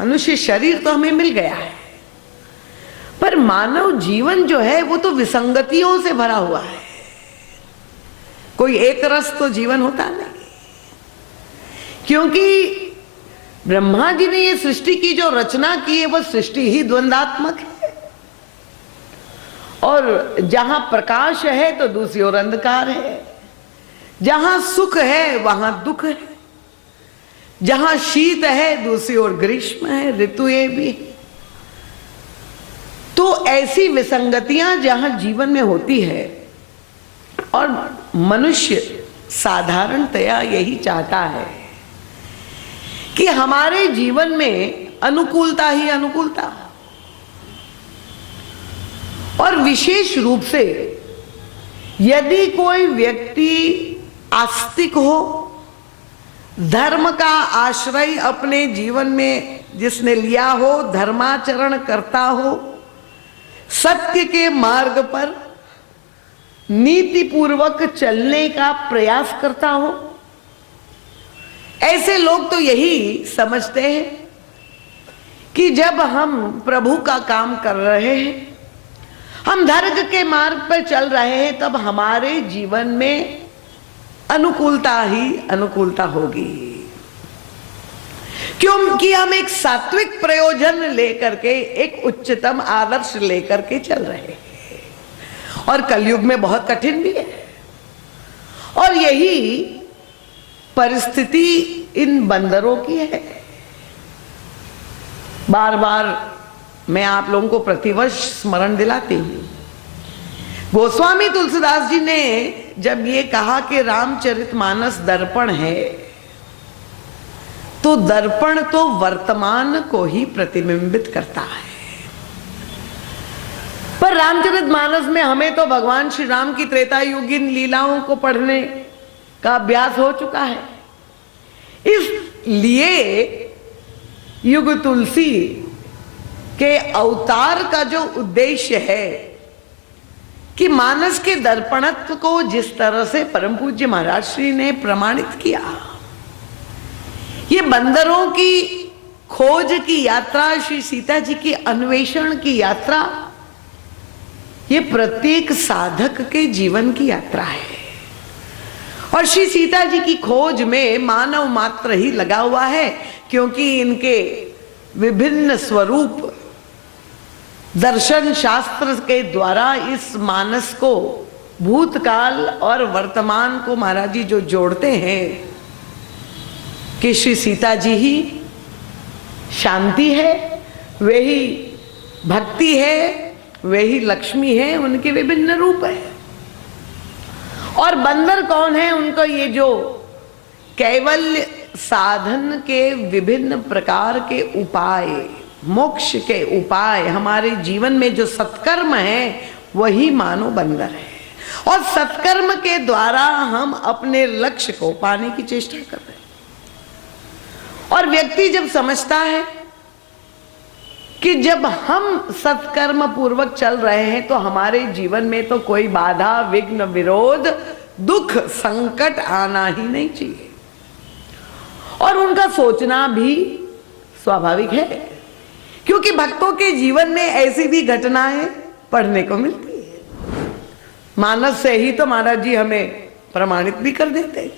मनुष्य शरीर तो हमें मिल गया है, पर मानव जीवन जो है वो तो विसंगतियों से भरा हुआ है। कोई एक रस तो जीवन होता नहीं, क्योंकि ब्रह्मा जी ने ये सृष्टि की जो रचना की है वो सृष्टि ही द्वंदात्मक है। और जहां प्रकाश है तो दूसरी ओर अंधकार है, जहां सुख है वहां दुख है, जहां शीत है दूसरी ओर ग्रीष्म है, ऋतुएं भी। तो ऐसी विसंगतियां जहां जीवन में होती है, और मनुष्य साधारणतया यही चाहता है कि हमारे जीवन में अनुकूलता ही अनुकूलता, और विशेष रूप से यदि कोई व्यक्ति आस्तिक हो, धर्म का आश्रय अपने जीवन में जिसने लिया हो, धर्माचरण करता हो, सत्य के मार्ग पर नीति पूर्वक चलने का प्रयास करता हो, ऐसे लोग तो यही समझते हैं कि जब हम प्रभु का काम कर रहे हैं, हम धर्म के मार्ग पर चल रहे हैं, तब हमारे जीवन में अनुकूलता ही अनुकूलता होगी, क्योंकि हम एक सात्विक प्रयोजन लेकर के, एक उच्चतम आदर्श लेकर के चल रहे हैं। और कलयुग में बहुत कठिन भी है, और यही परिस्थिति इन बंदरों की है। बार बार मैं आप लोगों को प्रतिवर्ष स्मरण दिलाती हूं, गोस्वामी तुलसीदास जी ने जब ये कहा कि रामचरितमानस दर्पण है, तो दर्पण तो वर्तमान को ही प्रतिबिंबित करता है। पर रामचरितमानस में हमें तो भगवान श्री राम की त्रेता युगीन लीलाओं को पढ़ने का अभ्यास हो चुका है। इसलिए युग तुलसी के अवतार का जो उद्देश्य है कि मानस के दर्पणत्व को जिस तरह से परम पूज्य महाराज श्री ने प्रमाणित किया, ये बंदरों की खोज की यात्रा, श्री सीता जी की अन्वेषण की यात्रा, ये प्रत्येक साधक के जीवन की यात्रा है। और श्री सीता जी की खोज में मानव मात्र ही लगा हुआ है, क्योंकि इनके विभिन्न स्वरूप दर्शन शास्त्र के द्वारा इस मानस को, भूतकाल और वर्तमान को महाराज जी जो जोड़ते हैं कि श्री सीता जी ही शांति है, वही भक्ति है, वही लक्ष्मी है, उनके विभिन्न रूप है। और बंदर कौन है? उनको ये जो कैवल्य साधन के विभिन्न प्रकार के उपाय, मोक्ष के उपाय, हमारे जीवन में जो सत्कर्म है, वही मानो बंदर है। और सत्कर्म के द्वारा हम अपने लक्ष्य को पाने की चेष्टा कर रहे हैं। और व्यक्ति जब समझता है कि जब हम सत्कर्म पूर्वक चल रहे हैं, तो हमारे जीवन में तो कोई बाधा, विघ्न, विरोध, दुख, संकट आना ही नहीं चाहिए। और उनका सोचना भी स्वाभाविक है, क्योंकि भक्तों के जीवन में ऐसी भी घटनाएं पढ़ने को मिलती है। मानस से ही तो महाराज जी हमें प्रमाणित भी कर देते हैं।